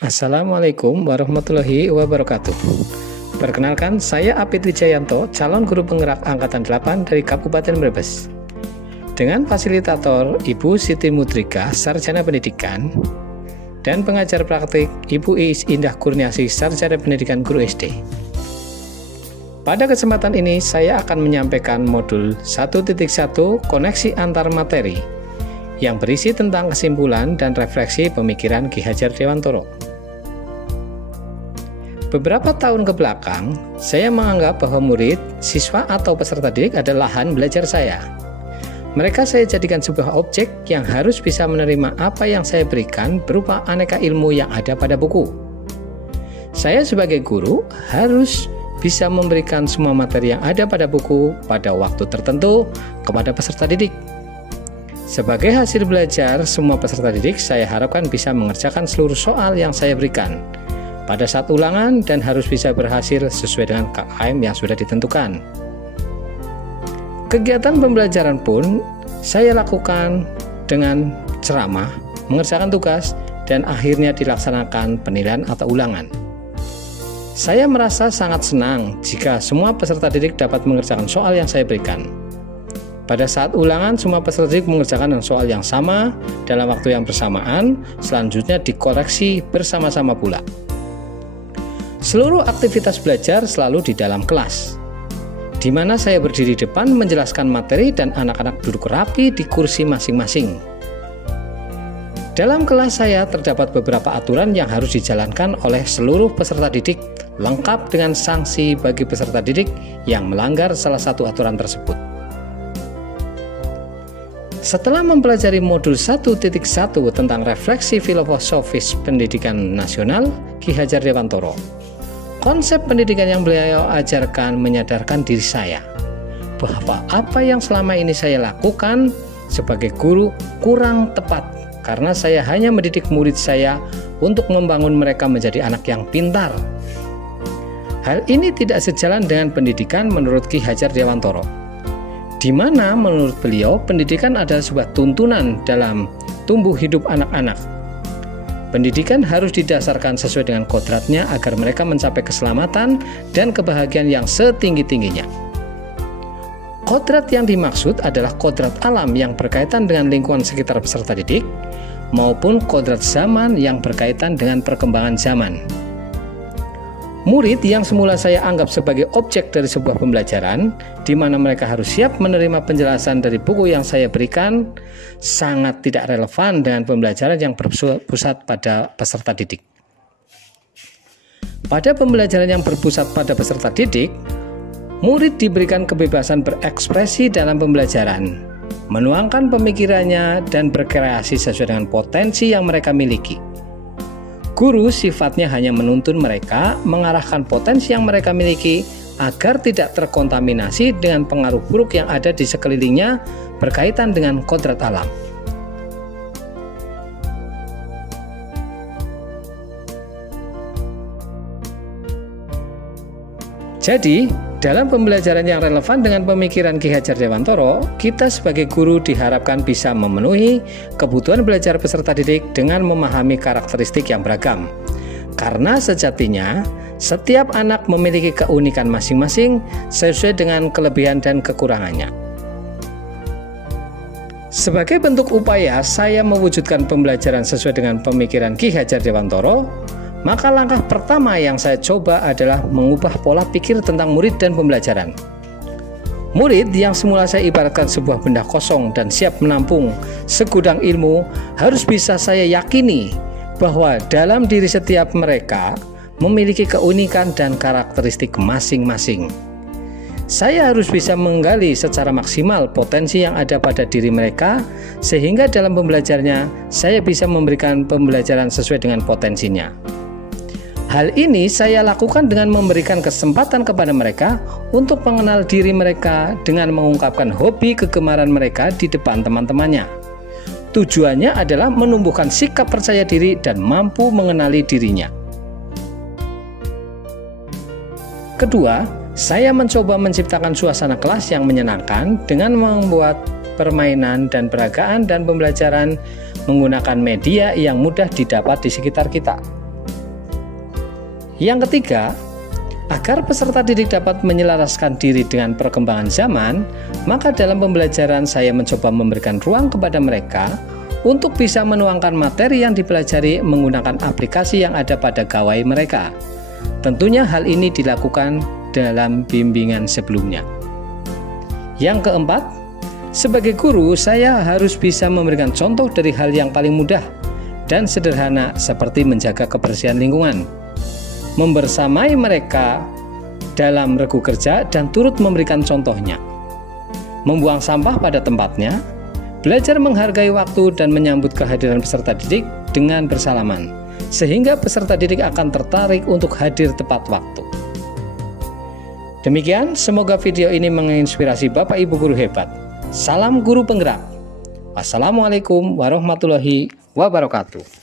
Assalamualaikum warahmatullahi wabarakatuh. Perkenalkan, saya Apit Wijayanto, calon guru penggerak Angkatan 8 dari Kabupaten Brebes. Dengan fasilitator Ibu Siti Mutrika, Sarjana Pendidikan, dan pengajar praktik Ibu Iis Indah Kurniasih, Sarjana Pendidikan Guru SD. Pada kesempatan ini, saya akan menyampaikan modul 1.1 koneksi antar materi yang berisi tentang kesimpulan dan refleksi pemikiran Ki Hajar Dewantoro. Beberapa tahun ke belakang, saya menganggap bahwa murid, siswa, atau peserta didik adalah lahan belajar saya. Mereka saya jadikan sebuah objek yang harus bisa menerima apa yang saya berikan berupa aneka ilmu yang ada pada buku. Saya sebagai guru harus bisa memberikan semua materi yang ada pada buku pada waktu tertentu kepada peserta didik. Sebagai hasil belajar semua peserta didik, saya harapkan bisa mengerjakan seluruh soal yang saya berikan pada saat ulangan dan harus bisa berhasil sesuai dengan KKM yang sudah ditentukan. Kegiatan pembelajaran pun saya lakukan dengan ceramah, mengerjakan tugas, dan akhirnya dilaksanakan penilaian atau ulangan. Saya merasa sangat senang jika semua peserta didik dapat mengerjakan soal yang saya berikan. Pada saat ulangan, semua peserta didik mengerjakan soal yang sama dalam waktu yang bersamaan, selanjutnya dikoreksi bersama-sama pula. Seluruh aktivitas belajar selalu di dalam kelas, di mana saya berdiri depan menjelaskan materi dan anak-anak duduk rapi di kursi masing-masing. Dalam kelas saya terdapat beberapa aturan yang harus dijalankan oleh seluruh peserta didik, lengkap dengan sanksi bagi peserta didik yang melanggar salah satu aturan tersebut. Setelah mempelajari modul 1.1 tentang refleksi filosofis pendidikan nasional Ki Hajar Dewantoro, konsep pendidikan yang beliau ajarkan menyadarkan diri saya bahwa apa yang selama ini saya lakukan sebagai guru kurang tepat karena saya hanya mendidik murid saya untuk membangun mereka menjadi anak yang pintar. Hal ini tidak sejalan dengan pendidikan menurut Ki Hajar Dewantoro, di mana menurut beliau pendidikan adalah sebuah tuntunan dalam tumbuh hidup anak-anak. Pendidikan harus didasarkan sesuai dengan kodratnya agar mereka mencapai keselamatan dan kebahagiaan yang setinggi-tingginya. Kodrat yang dimaksud adalah kodrat alam yang berkaitan dengan lingkungan sekitar peserta didik maupun kodrat zaman yang berkaitan dengan perkembangan zaman. Murid yang semula saya anggap sebagai objek dari sebuah pembelajaran, di mana mereka harus siap menerima penjelasan dari buku yang saya berikan, sangat tidak relevan dengan pembelajaran yang berpusat pada peserta didik. Pada pembelajaran yang berpusat pada peserta didik, murid diberikan kebebasan berekspresi dalam pembelajaran, menuangkan pemikirannya dan berkreasi sesuai dengan potensi yang mereka miliki. Guru sifatnya hanya menuntun mereka mengarahkan potensi yang mereka miliki agar tidak terkontaminasi dengan pengaruh buruk yang ada di sekelilingnya berkaitan dengan kodrat alam. Jadi, dalam pembelajaran yang relevan dengan pemikiran Ki Hajar Dewantoro, kita sebagai guru diharapkan bisa memenuhi kebutuhan belajar peserta didik dengan memahami karakteristik yang beragam. Karena sejatinya, setiap anak memiliki keunikan masing-masing sesuai dengan kelebihan dan kekurangannya. Sebagai bentuk upaya saya mewujudkan pembelajaran sesuai dengan pemikiran Ki Hajar Dewantoro, maka langkah pertama yang saya coba adalah mengubah pola pikir tentang murid dan pembelajaran. Murid yang semula saya ibaratkan sebuah benda kosong dan siap menampung segudang ilmu, harus bisa saya yakini bahwa dalam diri setiap mereka memiliki keunikan dan karakteristik masing-masing. Saya harus bisa menggali secara maksimal potensi yang ada pada diri mereka, sehingga dalam pembelajarannya saya bisa memberikan pembelajaran sesuai dengan potensinya. Hal ini saya lakukan dengan memberikan kesempatan kepada mereka untuk mengenal diri mereka dengan mengungkapkan hobi kegemaran mereka di depan teman-temannya. Tujuannya adalah menumbuhkan sikap percaya diri dan mampu mengenali dirinya. Kedua, saya mencoba menciptakan suasana kelas yang menyenangkan dengan membuat permainan dan peragaan dan pembelajaran menggunakan media yang mudah didapat di sekitar kita. Yang ketiga, agar peserta didik dapat menyelaraskan diri dengan perkembangan zaman, maka dalam pembelajaran saya mencoba memberikan ruang kepada mereka untuk bisa menuangkan materi yang dipelajari menggunakan aplikasi yang ada pada gawai mereka. Tentunya hal ini dilakukan dalam bimbingan sebelumnya. Yang keempat, sebagai guru saya harus bisa memberikan contoh dari hal yang paling mudah dan sederhana seperti menjaga kebersihan lingkungan, membersamai mereka dalam regu kerja dan turut memberikan contohnya, membuang sampah pada tempatnya, belajar menghargai waktu dan menyambut kehadiran peserta didik dengan bersalaman, sehingga peserta didik akan tertarik untuk hadir tepat waktu. Demikian, semoga video ini menginspirasi Bapak Ibu guru hebat. Salam guru penggerak. Wassalamualaikum warahmatullahi wabarakatuh.